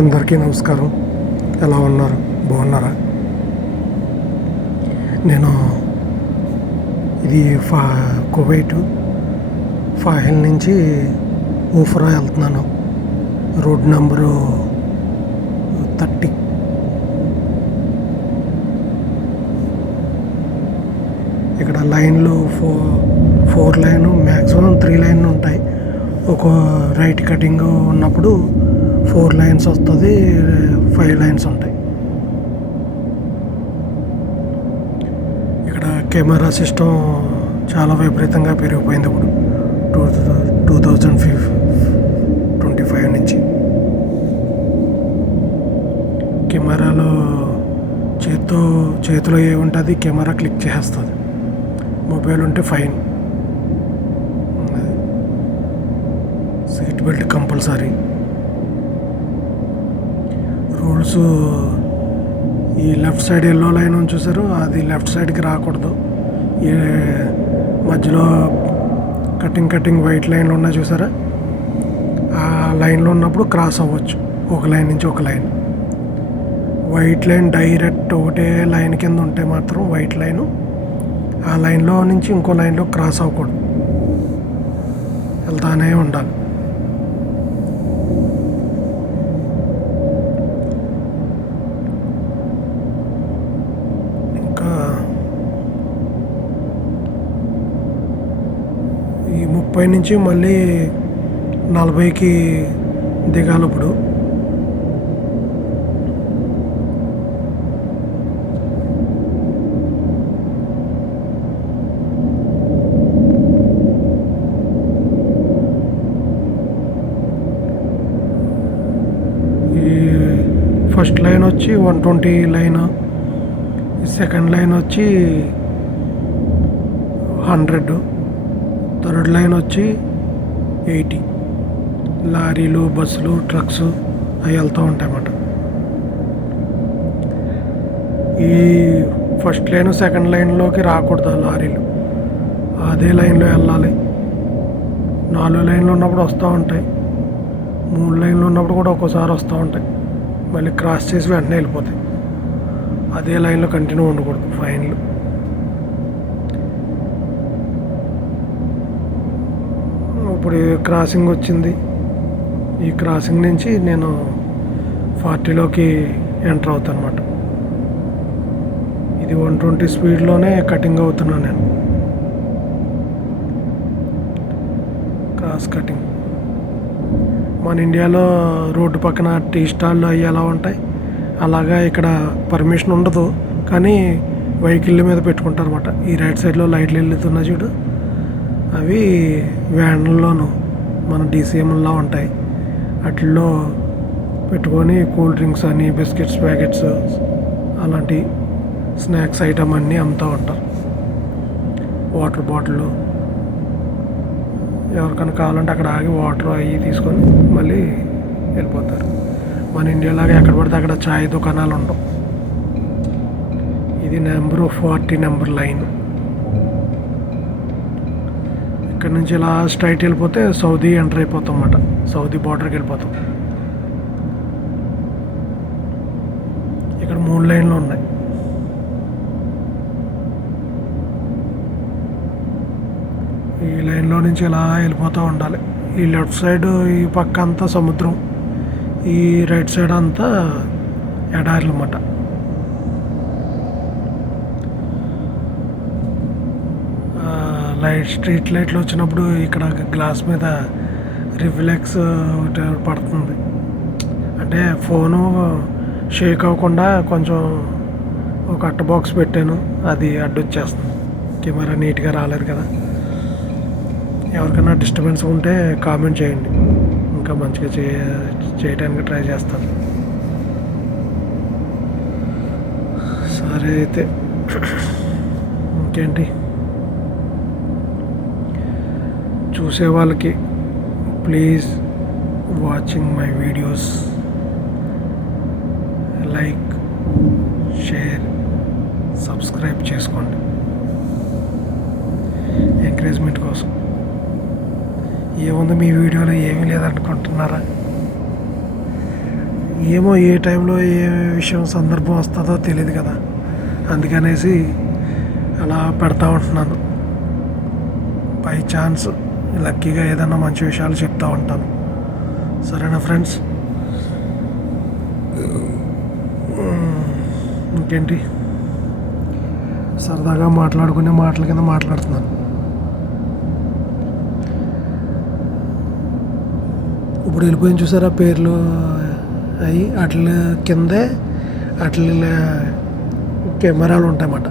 అందరికీ నమస్కారం. ఎలా ఉన్నారు? బాగున్నారా? నేను ఇది కువైట్ ఫాహిల్ నుంచి ఊఫరా వెళ్తున్నాను. Road number 30. ఇక్కడ లైన్లు ఫోర్ లైన్, మ్యాక్సిమం 3 లైన్లు ఉంటాయి. ఒక రైట్ కటింగ్ ఉన్నప్పుడు 4 లైన్స్ వస్తుంది, 5 లైన్స్ ఉంటాయి. ఇక్కడ కెమెరా సిస్టమ్ చాలా విపరీతంగా పెరిగిపోయింది ఇప్పుడు 2025 నుంచి. కెమెరాలో చేతిలో ఏముంటుంది, కెమెరా క్లిక్ చేస్తుంది. మొబైల్ ఉంటే fine. Seat belt compulsory. Rules, ఈ లెఫ్ట్ సైడ్ ఎల్లో లైన్ ఉంది చూసారు, అది లెఫ్ట్ సైడ్కి రాకూడదు. ఈ మధ్యలో కటింగ్ వైట్ లైన్లు ఉన్నాయి చూసారా, ఆ లైన్లో ఉన్నప్పుడు క్రాస్ అవ్వచ్చు ఒక లైన్ నుంచి ఒక లైన్. వైట్ లైన్ డైరెక్ట్ ఒకటే లైన్ కింద ఉంటే మాత్రం వైట్ లైను, ఆ లైన్లో నుంచి ఇంకో లైన్లో క్రాస్ అవ్వకూడదు, వెళ్తానే ఉండాలి. ఇంకా ఈ 30 నుంచి మళ్ళీ 40కి దిగాలి ఇప్పుడు. ఫస్ట్ లైన్ వచ్చి 120 లైన్, సెకండ్ లైన్ వచ్చి 100, థర్డ్ లైన్ వచ్చి 80. లారీలు, బస్సులు, ట్రక్స్ అవి వెళ్తూ ఉంటాయి అన్నమాట. ఈ ఫస్ట్ లైన్ సెకండ్ లైన్లోకి రాకూడదు లారీలు, అదే లైన్లో వెళ్ళాలి. 4 లైన్లు ఉన్నప్పుడు వస్తూ ఉంటాయి, 3 లైన్లు ఉన్నప్పుడు కూడా ఒక్కోసారి వస్తూ ఉంటాయి. మళ్ళీ క్రాస్ చేసి వెంటనే వెళ్ళిపోతాయి. అదే లైన్లో కంటిన్యూ ఉండకూడదు, ఫైన్లు. ఇప్పుడు క్రాసింగ్ వచ్చింది. ఈ క్రాసింగ్ నుంచి నేను 40లోకి ఎంటర్ అవుతాను అన్నమాట. ఇది 120 స్పీడ్లోనే కటింగ్ అవుతున్నాను నేను. క్రాస్ కటింగ్ మన ఇండియాలో రోడ్డు పక్కన టీ స్టాల్లో అవి ఎలా ఉంటాయి, అలాగా ఇక్కడ పర్మిషన్ ఉండదు, కానీ వెహికల్ మీద పెట్టుకుంటారు అనమాట. ఈ రైట్ సైడ్లో లైట్లు వెళ్తున్నా చూడు, అవి వ్యాన్లలోను మన డీసీఎంలా ఉంటాయి. వాటిల్లో పెట్టుకొని కూల్ డ్రింక్స్ అని, బిస్కెట్స్ ప్యాకెట్స్, అలాంటి స్నాక్స్ ఐటమ్ అన్నీ అమ్ముతూ ఉంటారు. వాటర్ బాటిల్, ఎవరికైనా కావాలంటే అక్కడ ఆగి వాటర్ అవి తీసుకొని మళ్ళీ వెళ్ళిపోతారు. మన ఇండియాలాగా ఎక్కడ పడితే అక్కడ ఛాయ్ దుకాణాలు ఉండవు. ఇది నెంబరు 40 నెంబర్ లైన్. ఇక్కడ నుంచి ఇలా స్ట్రైట్ వెళ్ళిపోతే సౌదీ ఎంటర్ అయిపోతాం అన్నమాట. సౌదీ బార్డర్కి వెళ్ళిపోతాం. ఇక్కడ 3 లైన్లు ఉన్నాయి. ఈ లైన్లో నుంచి ఇలా వెళ్ళిపోతూ ఉండాలి. ఈ లెఫ్ట్ సైడ్ ఈ పక్క అంతా సముద్రం, ఈ రైట్ సైడ్ అంతా ఎడారులు అన్నమాట. స్ట్రీట్ లైట్లు వచ్చినప్పుడు ఇక్కడ గ్లాస్ మీద రిఫ్లెక్స్ పడుతుంది. అంటే ఫోను షేక్ అవ్వకుండా కొంచెం ఒక అట్ట బాక్స్ పెట్టాను, అది అడ్డొచ్చేస్తుంది. కెమెరా నీట్గా రాలేదు కదా. ఎవరికైనా డిస్టర్బెన్స్ ఉంటే కామెంట్ చేయండి, ఇంకా మంచిగా చేయడానికి ట్రై చేస్తాను. సరే అయితే ఇంకేంటి, చూసే వాళ్ళకి please watching my videos, like, share, subscribe చేసుకోండి ఎంకరేజ్మెంట్ కోసం. ఏముంది మీ వీడియోలో ఏమీ లేదనుకుంటున్నారా? ఏమో ఏ టైంలో ఏ విషయం సందర్భం వస్తుందో తెలియదు కదా, అందుకనేసి అలా పెడతా ఉంటున్నాను. బై ఛాన్స్ లక్కీగా ఏదన్నా మంచి విషయాలు చెప్తూ ఉంటాను. సరేనా ఫ్రెండ్స్? ఇంకేంటి, సరదాగా మాట్లాడుకునే మాటల కింద మాట్లాడుతున్నాను. ఇప్పుడు వెళ్ళిపోయిన చూసారా పేర్లు అవి, వాటి కిందే వాటి కెమెరాలు ఉంటాయన్నమాట.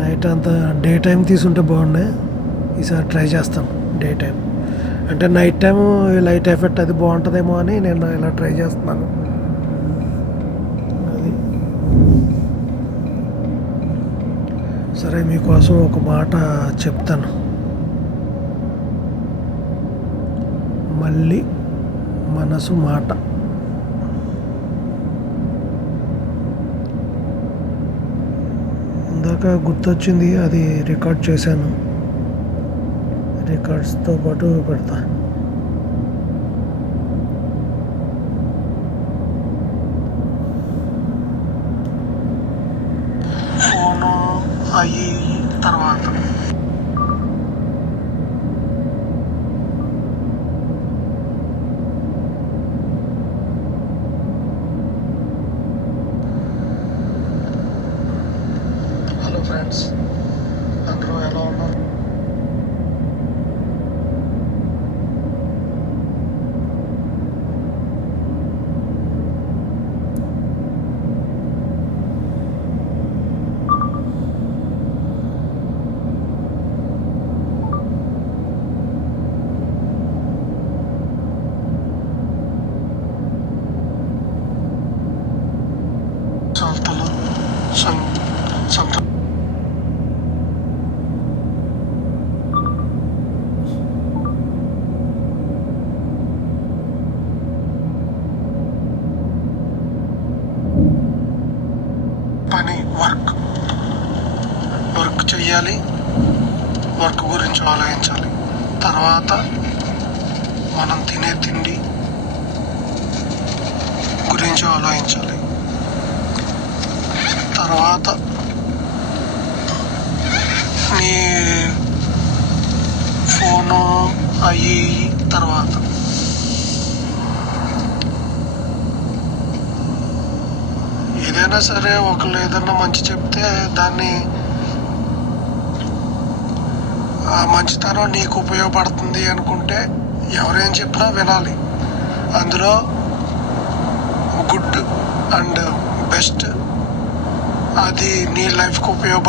నైట్ అంతా డే టైం తీసుంటే బాగున్నాయి. ఈసారి ట్రై చేస్తాను డే టైం. అంటే నైట్ టైం లైట్ ఎఫెక్ట్ అది బాగుంటుందేమో అని నేను ఇలా ట్రై చేస్తున్నాను. అది సరే, మీకోసం ఒక మాట చెప్తాను. మళ్ళీ మనసు మాట. ఇందాక గుర్తొచ్చింది, అది రికార్డ్ చేశాను. రికార్డ్స్తో పాటు పెడతా. ఫోను అయ్యి తర్వాత హలో ఫ్రెండ్స్, అందరూ ఎలా ఉన్నారు? సంస్థలు సంస్థ పని వర్క్ చెయ్యాలి, వర్క్ గురించి ఆలోచించాలి. తర్వాత మనం తినే తిండి గురించి ఆలోచించాలి. తర్వాత నీ ఫోను అయ్యి తర్వాత ఏదైనా సరే, ఒకళ్ళు ఏదైనా మంచి చెప్తే దాన్ని, ఆ మంచితనం నీకు ఉపయోగపడుతుంది అనుకుంటే ఎవరేం చెప్పినా వినాలి. అందులో గుడ్ అండ్ బెస్ట్ అది నీ లైఫ్కి ఉపయోగపడి